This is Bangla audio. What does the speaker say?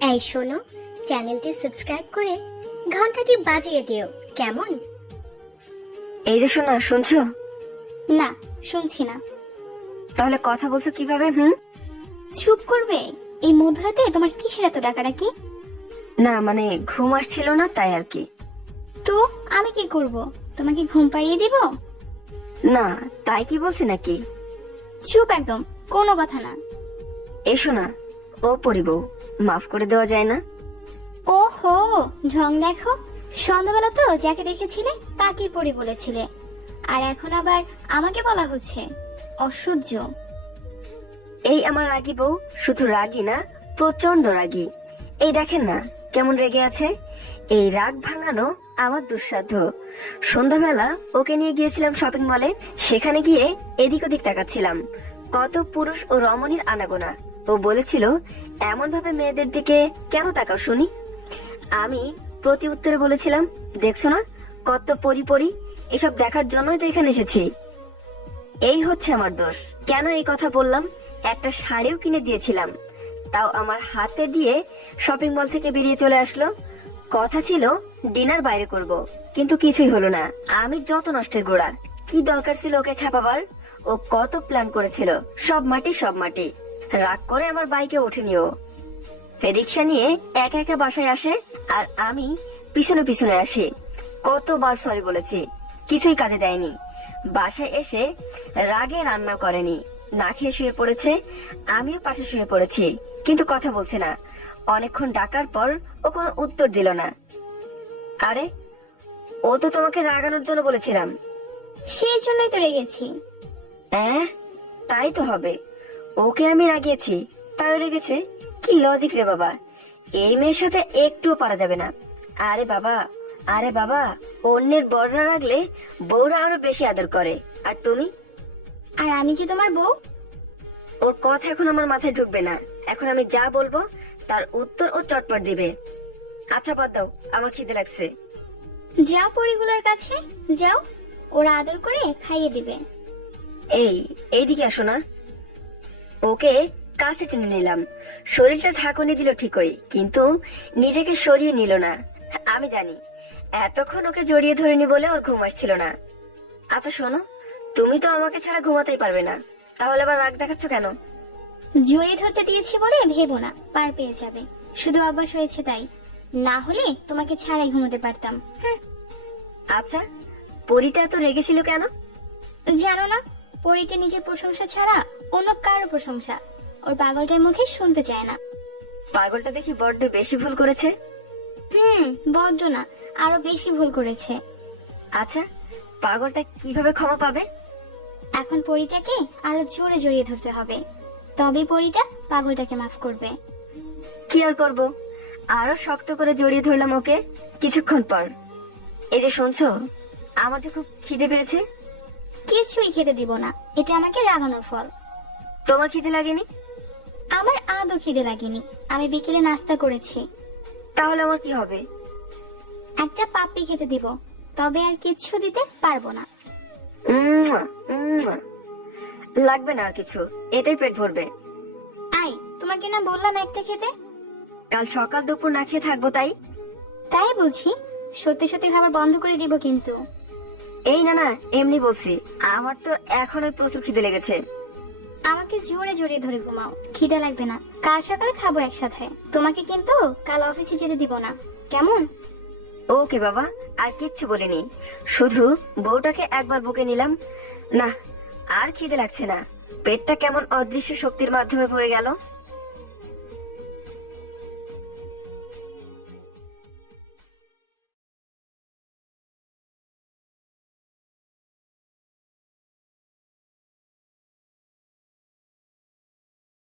এই শোনো, চ্যানেলটি সাবস্ক্রাইব করে ঘন্টাটি বাজিয়ে দিও, কেমন? এই যে শোনা, শুনছো? না, শুনছি না। তাহলে কথা বলছো কিভাবে? চুপ করবে। এই মধ্যরাতে তোমার কিসের এত ডাকাডাকি? না মানে ঘুম আসছিল না তাই আর কি। তো আমি কি করব? তোমাকে ঘুম পাড়িয়ে দিব? না তাই কি বলছি নাকি? চুপ একদম, কোনো কথা না। এই শোনা, ও পরিব, মাফ করে দেওয়া যায় না? ওহো, ঢং দেখো। সন্ধ্যাবেলা তো যাকে দেখেছিলে তাকে পড়ি বলেছিলে, আর এখন আবার আমাকে বলা হচ্ছে। অসহ্য। এই আমার রাগী বউ শুধু রাগী না, প্রচন্ড রাগী। এই দেখেন না কেমন রেগে আছে। এই রাগ ভাঙানো আমার দুঃসাধ্য। সন্ধ্যাবেলা ওকে নিয়ে গিয়েছিলাম শপিং মলে। সেখানে গিয়ে এদিক ওদিক তাকাচ্ছিলাম, কত পুরুষ ও রমণীর আনাগোনা। ও বলেছিল, এমন ভাবে মেয়েদের দিকে কেন তাকাও শুনি? আমি প্রতি উত্তরে বলেছিলাম, দেখছো না কত পরি পরি, এসব দেখার জন্যই তো এখানে এসেছি। এই হচ্ছে আমার দোষ। কেন এই কথা বললাম? একটা শাড়িও কিনে দিয়েছিলাম, তাও আমার হাতে দিয়ে শপিং মল থেকে বেরিয়ে চলে আসলো। কথা ছিল ডিনার বাইরে করব, কিন্তু কিছুই হলো না। আমি যত নষ্টের গোড়া। কি দরকার ছিল ওকে খেপাবার? ও কত প্ল্যান করেছিল, সব মাটি সব মাটি। রাগ করে আমার বাইকে ওঠেনি ও। রিক্সা নিয়ে একা একা বাসায় আসে, আর আমি পিছনে পিছনে আসি। কতবার সরি বলেছি, কিছুই কাজে দেয়নি। বাসায় এসে রাগে রান্না করেনি, না খেয়ে শুয়ে পড়েছে। আমিও পাশে শুয়ে পড়েছি, কিন্তু কথা বলছে না। অনেকক্ষণ ডাকার পর ও কোনো উত্তর দিল না। আরে, ও তো তোমাকে রাগানোর জন্য বলেছিলাম। সেই জন্যই তো রেগেছি। হ্যাঁ, তাই তো হবে। ওকে আমি রাগিয়েছি, তাই রেগেছে। কি লজিক রে বাবা! এই মেয়ের সাথে একটুও পারা যাবে না। আরে বাবা, আরে বাবা, অন্যের বড়রা রাগলে বউরা আরো বেশি আদর করে, আর তুমি? আর আমি যে তোমার বউ। ওর কথা এখন আমার মাথায় ঢুকবে না। এখন আমি যা বলবো তার উত্তর ও চটপট দিবে। আচ্ছা বাদ দাও, আমার খিদে লাগছে। যাও পরিগুলোর কাছে যাও, ওরা আদর করে খাইয়ে দিবে। এইদিকে আসো না। ওকে কাছে টেনে নিলাম। শরীরটা ঝাঁকুনি দিল ঠিকই, কিন্তু নিজেকে সরিয়ে নিল না। আমি জানি এতক্ষণ ওকে জড়িয়ে ধরেনি বলে ওর ঘুম আসছিল না। আচ্ছা শোনো, তুমি তো আমাকে ছাড়া ঘুমাতেই পারবে না, তাহলে আবার রাগ দেখাচ্ছ কেন? জড়িয়ে ধরতে দিয়েছি বলে ভেবো না পার পেয়ে যাবে। শুধু অভ্যাস হয়েছে তাই, না হলে তোমাকে ছাড়াই ঘুমোতে পারতাম। আচ্ছা, পরীটা এত রেগেছিল কেন? জানো না, পরীটা নিজের প্রশংসা ছাড়া অন্য কারো প্রশংসা ওর পাগলটার মুখে শুনতে চায় না। পাগলটা দেখি বড্ড বেশি ভুল করেছে। বড্ড না, আরো বেশি ভুল করেছে। আচ্ছা, পাগলটা কিভাবে ক্ষমা পাবে? এখন পরীটাকে আরো জোরে জড়িয়ে ধরতে হবে, তবে পরীটা পাগলটাকে মাফ করবে। কি আর করবো, আরো শক্ত করে জড়িয়ে ধরলাম ওকে। কিছুক্ষণ পর, এই যে শুনছো, আমার যে খুব খিদে পেয়েছে। কিছুই খেতে দিব না, এটা আমাকে রাগানোর ফল। তোমার খিদে লাগেনি? আমার আদৌ খিদে লাগেনি, আমি বিকেলে নাস্তা করেছি। তাহলে আমার কি হবে? একটা পাপ্পি খেতে দিব, তবে আর কিচ্ছু দিতে পারবো না। উম্মুয়া, উম্মুয়া। লাগবে না আর কিছু, এটাই পেট ভরবে। আই, তোমাকে না বললাম একটা খেতে? কাল সকাল দুপুর না খেয়ে থাকবো তাই? তাই বলছি, সত্যি সত্যি খাবার বন্ধ করে দিব কিন্তু। এই না না, এমনি বলছি। আমার তো এখনই প্রচুর খিদে লেগেছে। আমাকে জোরে জড়িয়ে ধরে ঘুমাও, খিদে লাগবে না। কাল সকালে খাবো একসাথে। তোমাকে কিন্তু কাল অফিসে যেতে দিব না, কেমন? ওকে বাবা, আর কিচ্ছু বলিনি, শুধু বউটাকে একবার বুকে নিলাম। না, আর খিদে লাগছে না। পেটটা কেমন অদৃশ্য শক্তির মাধ্যমে ভরে গেল।